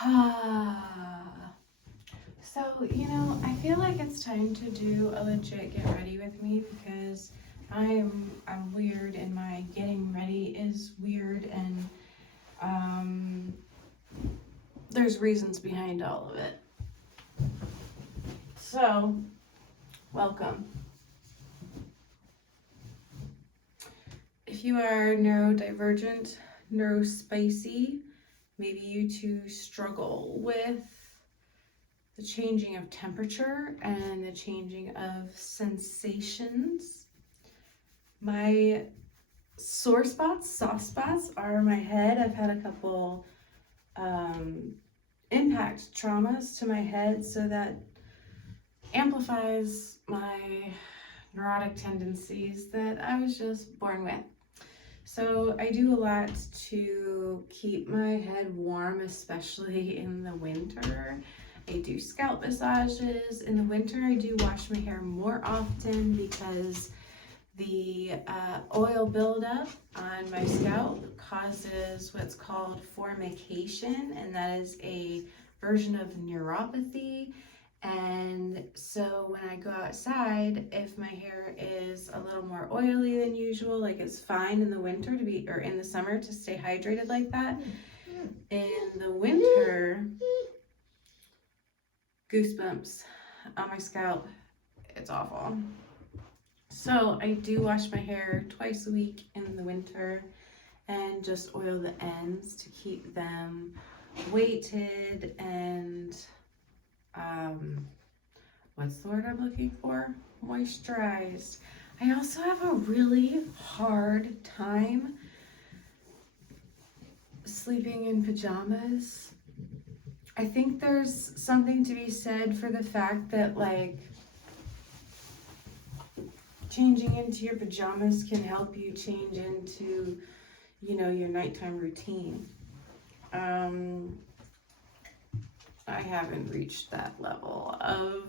So, I feel like it's time to do a legit get ready with me because I'm weird and my getting ready is weird, and there's reasons behind all of it. So, welcome. If you are neurodivergent, NEUROSPICY, maybe you too struggle with the changing of temperature and the changing of sensations. My sore spots, soft spots, are my head. I've had a couple impact traumas to my head, so that amplifies my neurotic tendencies that I was just born with. So I do a lot to keep my head warm, especially in the winter. I do scalp massages. In the winter, I do wash my hair more often because the oil buildup on my scalp causes what's called formication, and that is a version of neuropathy. And so when I go outside, if my hair is a little more oily than usual, like it's fine in the winter to be, or in the summer to stay hydrated like that. In the winter, goosebumps on my scalp, it's awful. So I do wash my hair twice a week in the winter and just oil the ends to keep them weighted and what's the word I'm looking for? Moisturized. I also have a really hard time sleeping in pajamas. I think there's something to be said for the fact that, like, changing into your pajamas can help you change into, your nighttime routine. I haven't reached that level of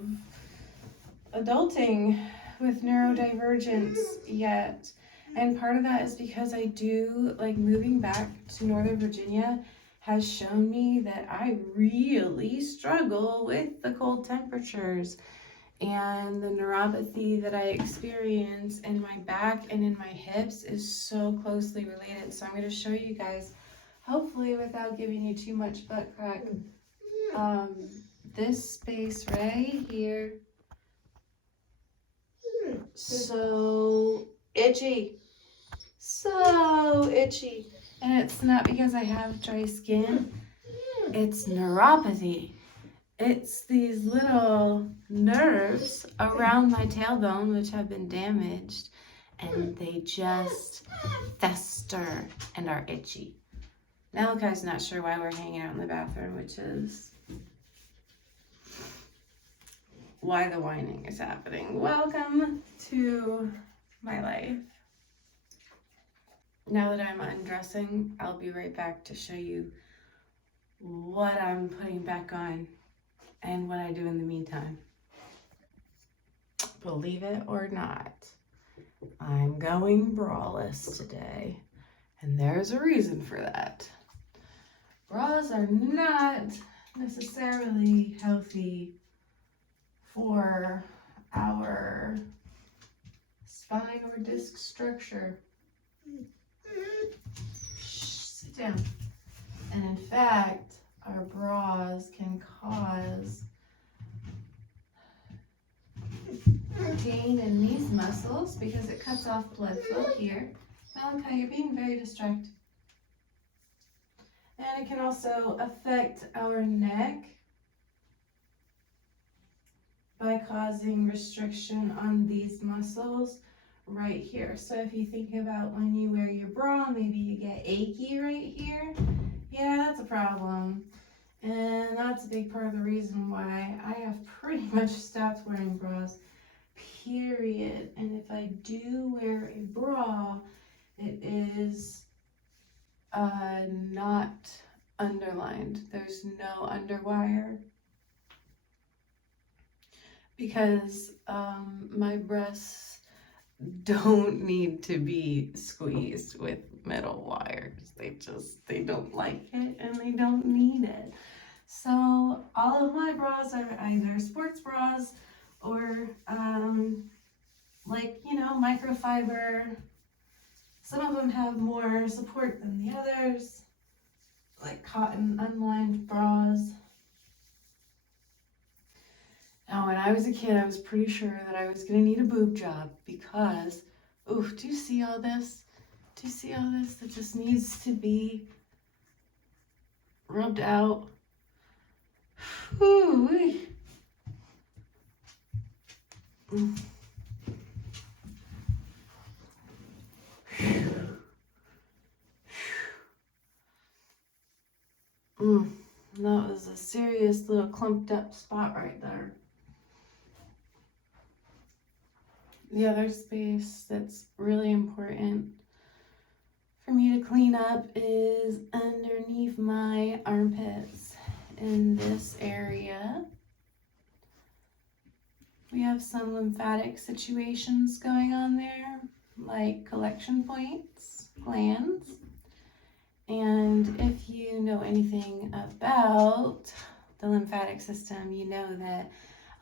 adulting with neurodivergence yet. And part of that is because I do, like, moving back to Northern Virginia has shown me that I really struggle with the cold temperatures. And the neuropathy that I experience in my back and in my hips is so closely related. So I'm going to show you guys, hopefully without giving you too much butt crack, this space right here. So itchy. So itchy. And it's not because I have dry skin. It's neuropathy. It's these little nerves around my tailbone which have been damaged, and they just fester and are itchy. Now the guy's not sure why we're hanging out in the bathroom, which is why the whining is happening. Welcome to my life. Now that I'm undressing, I'll be right back to show you what I'm putting back on and what I do in the meantime. Believe it or not, I'm going braless today, and there's a reason for that. Bras are not necessarily healthy for our spine or disc structure. Sit down. And in fact, our bras can cause pain in these muscles because it cuts off blood flow here. Malachi, you're being very distracted. And it can also affect our neck by causing restriction on these muscles right here. So if you think about when you wear your bra, maybe you get achy right here. Yeah, that's a problem. And that's a big part of the reason why I have pretty much stopped wearing bras, period. And if I do wear a bra, it is not underlined. There's no underwire because my breasts don't need to be squeezed with metal wires. They don't like it and they don't need it. So all of my bras are either sports bras or like, you know, microfiber. Some of them have more support than the others, like cotton unlined bras. Now, when I was a kid, I was pretty sure that I was going to need a boob job because, oof, do you see all this? Do you see all this that just needs to be rubbed out? Ooh. That was a serious little clumped up spot right there. The other space that's really important for me to clean up is underneath my armpits in this area. We have some lymphatic situations going on there, like collection points, glands. And if you know anything about the lymphatic system, you know that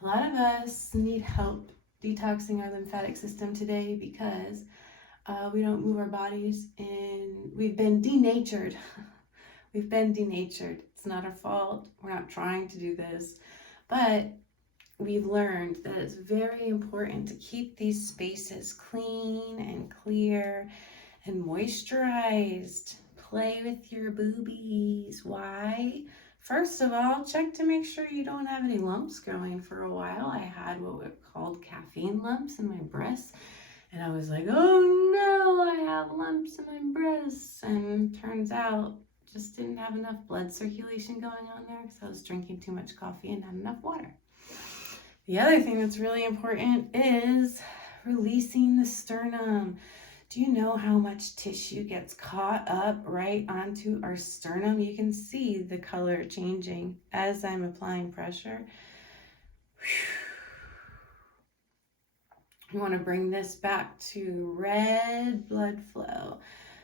a lot of us need help detoxing our lymphatic system today because we don't move our bodies and we've been denatured. We've been denatured. It's not our fault. We're not trying to do this, but we've learned that it's very important to keep these spaces clean and clear and moisturized. Play with your boobies. Why? First of all, check to make sure you don't have any lumps growing. For a while, I had what were called caffeine lumps in my breasts. And I was like, oh no, I have lumps in my breasts. And turns out, just didn't have enough blood circulation going on there because I was drinking too much coffee and not enough water. The other thing that's really important is releasing the sternum. Do you know how much tissue gets caught up right onto our sternum? You can see the color changing as I'm applying pressure. You want to bring this back to red blood flow.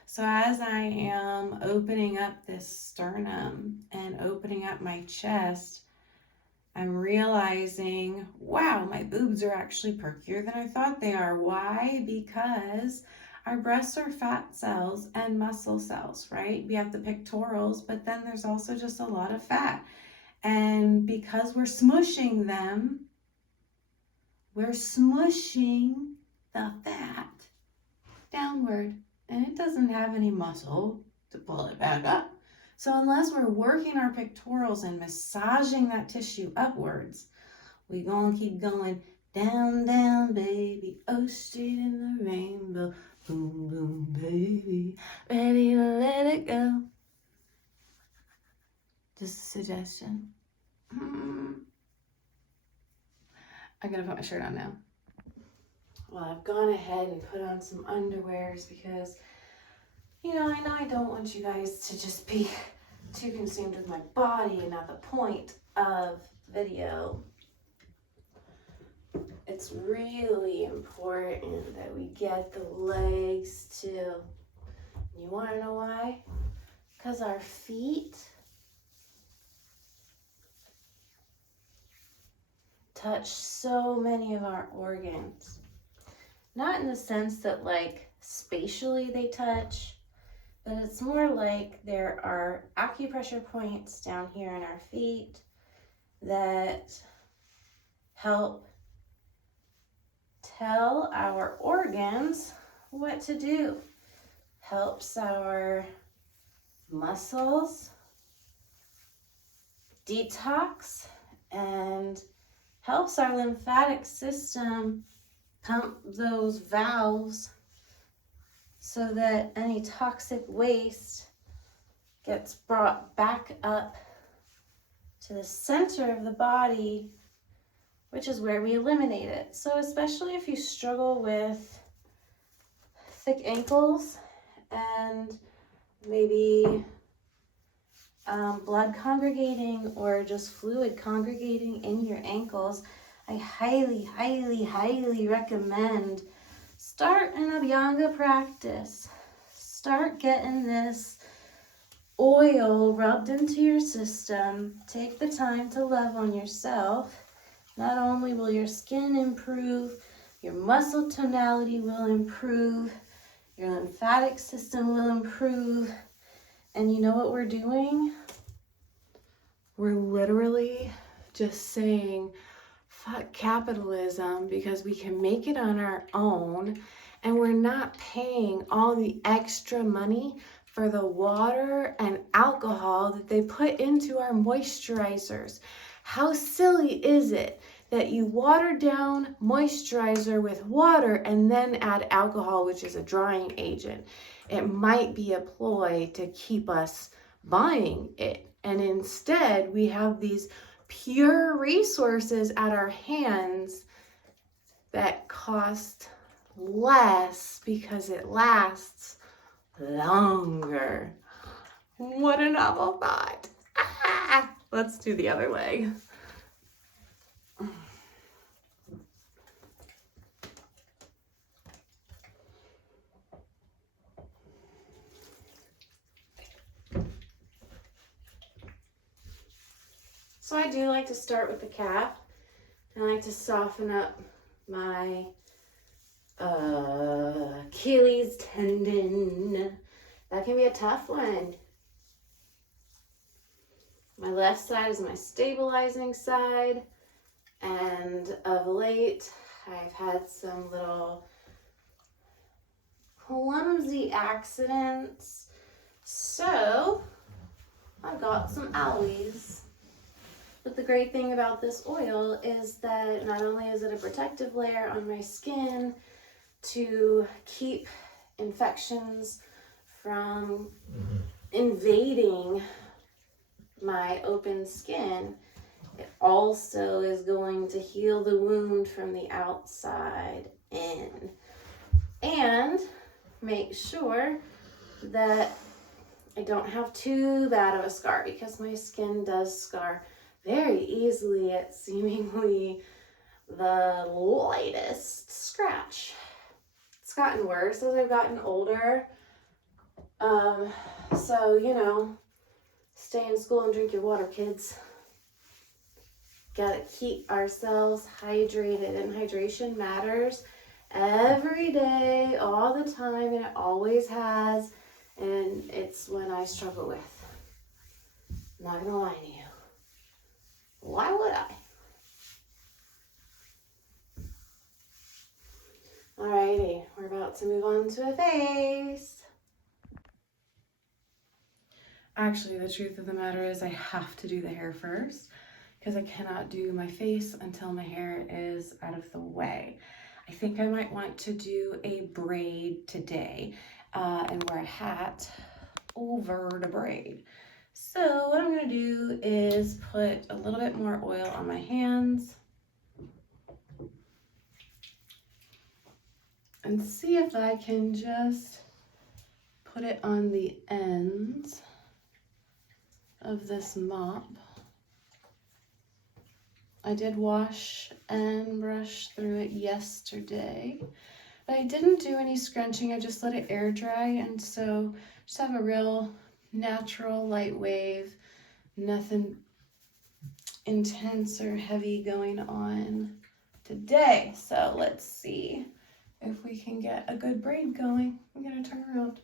So as I am opening up this sternum and opening up my chest, I'm realizing, wow, my boobs are actually perkier than I thought they are. Why? Because our breasts are fat cells and muscle cells, right? We have the pectorals, but then there's also just a lot of fat. And because we're smushing them, we're smushing the fat downward, and it doesn't have any muscle to pull it back up. So unless we're working our pectorals and massaging that tissue upwards, we're gonna keep going down, down, baby, oh, straight in the rainbow, boom, boom, baby, ready to let it go. Just a suggestion. I gotta put my shirt on now. Well, I've gone ahead and put on some underwears because, you know I don't want you guys to just be too consumed with my body and not the point of video. It's really important that we get the legs too. You want to know why? Because our feet touch so many of our organs. Not in the sense that like spatially they touch, but it's more like there are acupressure points down here in our feet that help tell our organs what to do. Helps our muscles detox and helps our lymphatic system pump those valves so that any toxic waste gets brought back up to the center of the body, which is where we eliminate it. So especially if you struggle with thick ankles and maybe blood congregating or just fluid congregating in your ankles, I highly, highly, highly recommend start an Abhyanga practice. Start getting this oil rubbed into your system, take the time to love on yourself. Not only will your skin improve, your muscle tonality will improve, your lymphatic system will improve. And you know what we're doing? We're literally just saying, fuck capitalism, because we can make it on our own, and we're not paying all the extra money for the water and alcohol that they put into our moisturizers. How silly is it that you water down moisturizer with water and then add alcohol, which is a drying agent? It might be a ploy to keep us buying it. And instead, we have these pure resources at our hands that cost less because it lasts longer. What a novel thought. Ah, let's do the other leg. So I do like to start with the calf. I like to soften up my Achilles tendon. That can be a tough one. My left side is my stabilizing side, and of late I've had some little clumsy accidents, so I've got some aloes. But the great thing about this oil is that not only is it a protective layer on my skin to keep infections from invading my open skin, it also is going to heal the wound from the outside in and make sure that I don't have too bad of a scar, because my skin does scar very easily at seemingly the lightest scratch. It's gotten worse as I've gotten older. So, you know, stay in school and drink your water, kids. Gotta keep ourselves hydrated, and hydration matters every day, all the time, and it always has, and it's what I struggle with. I'm not gonna lie to you. Why would I? Alrighty, we're about to move on to a face. Actually, the truth of the matter is I have to do the hair first, because I cannot do my face until my hair is out of the way. I think I might want to do a braid today and wear a hat over the braid. So what I'm going to do is put a little bit more oil on my hands and see if I can just put it on the ends of this mop. I did wash and brush through it yesterday, but I didn't do any scrunching. I just let it air dry, and so just have a real natural light wave, nothing intense or heavy going on today. So let's see if we can get a good braid going. I'm gonna turn around.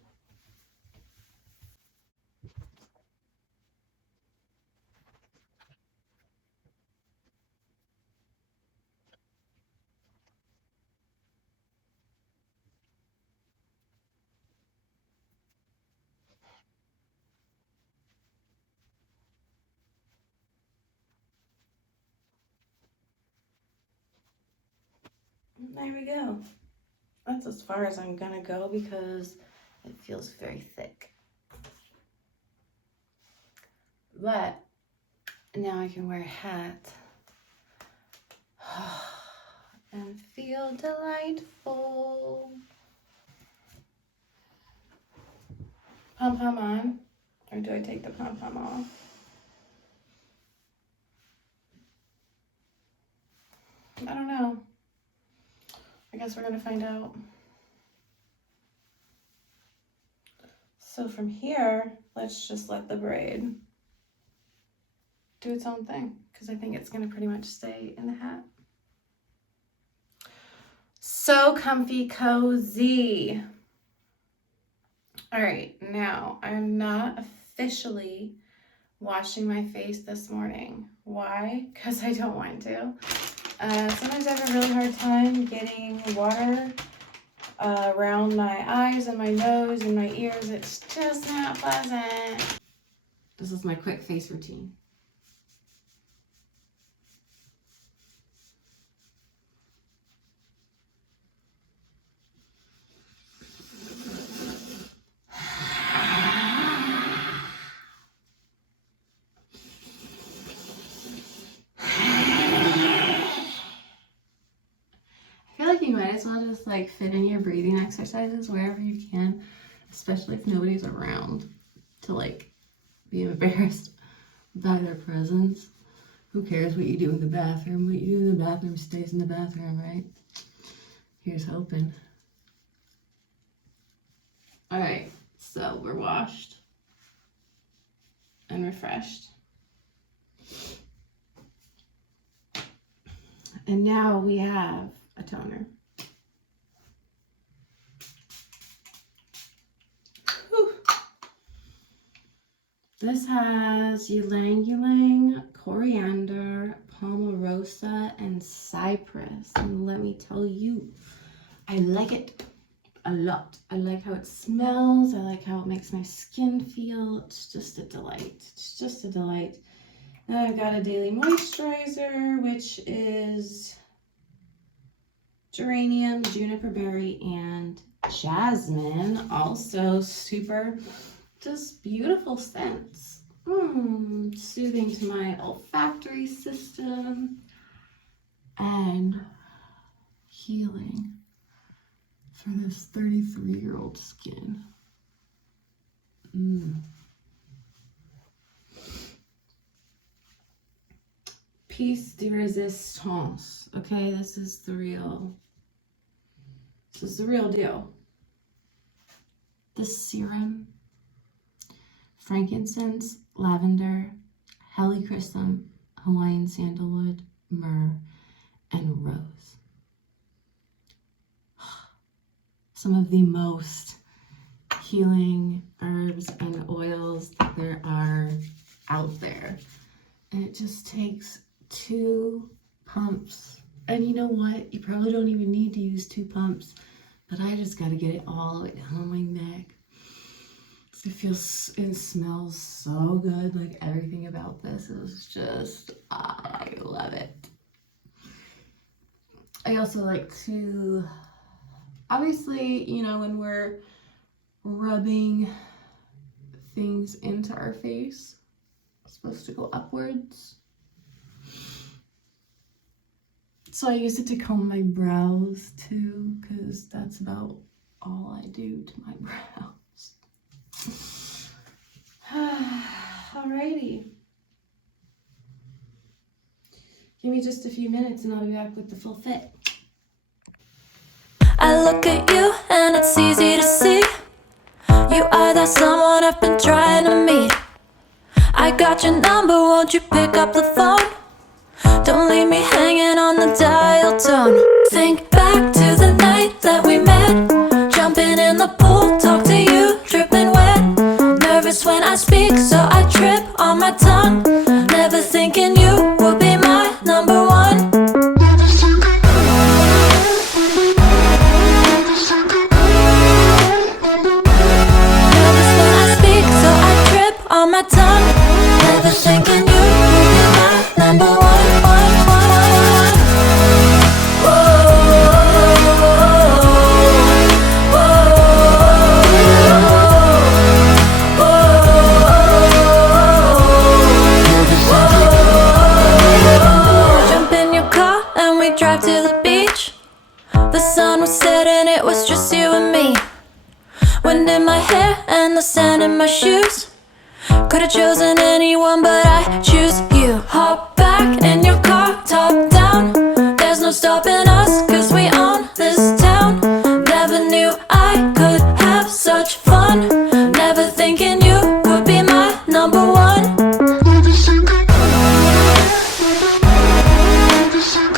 There we go. That's as far as I'm gonna go because it feels very thick. But now I can wear a hat and feel delightful. Pom-pom on, or do I take the pom-pom off? I don't know. I guess we're gonna find out. So from here, let's just let the braid do its own thing, because I think it's gonna pretty much stay in the hat. So comfy, cozy. All right, now I'm not officially washing my face this morning. Why? Because I don't want to. Sometimes I have a really hard time getting water around my eyes and my nose and my ears. It's just not pleasant. This is my quick face routine. You might as well just like fit in your breathing exercises wherever you can, especially if nobody's around to like be embarrassed by their presence. Who cares what you do in the bathroom? What you do in the bathroom stays in the bathroom, right? Here's hoping. All right, so we're washed and refreshed. And now we have a toner. Whew. This has ylang ylang, coriander, palmarosa, and cypress. And let me tell you, I like it a lot. I like how it smells. I like how it makes my skin feel. It's just a delight. It's just a delight. Then I've got a daily moisturizer, which is geranium, juniper berry, and jasmine. Also super just beautiful scents. Soothing to my olfactory system and healing for this 33-year-old skin. Piece de resistance. Okay, this is the real deal. This serum, frankincense, lavender, helichrysum, Hawaiian sandalwood, myrrh, and rose. Some of the most healing herbs and oils that there are out there. And it just takes 2 pumps. And you know what? You probably don't even need to use 2 pumps, but I just got to get it all the way down on my neck. It smells so good. Like everything about this is just, I love it. I also like to, obviously, you know, when we're rubbing things into our face, it's supposed to go upwards. So I use it to comb my brows too, because that's about all I do to my brows. Alrighty. Give me just a few minutes and I'll be back with the full fit. I look at you and it's easy to see you are that someone I've been trying to meet. I got your number, won't you pick up the phone? Don't leave me hanging on the dial tone. Think back to the night that we met, jumping in the pool, talk to you, dripping wet. Nervous when I speak, so I trip on my tongue. Never thinking you would be my number one. Nervous when I speak, so I trip on my tongue. Never thinking you would be my number one. Drive to the beach. The sun was setting, it was just you and me. Wind in my hair and the sand in my shoes. Could've chosen anyone, but I choose you. Hop back in your car, top down. There's no stopping us, cause we own this town. Never knew I could have such fun. Never shot.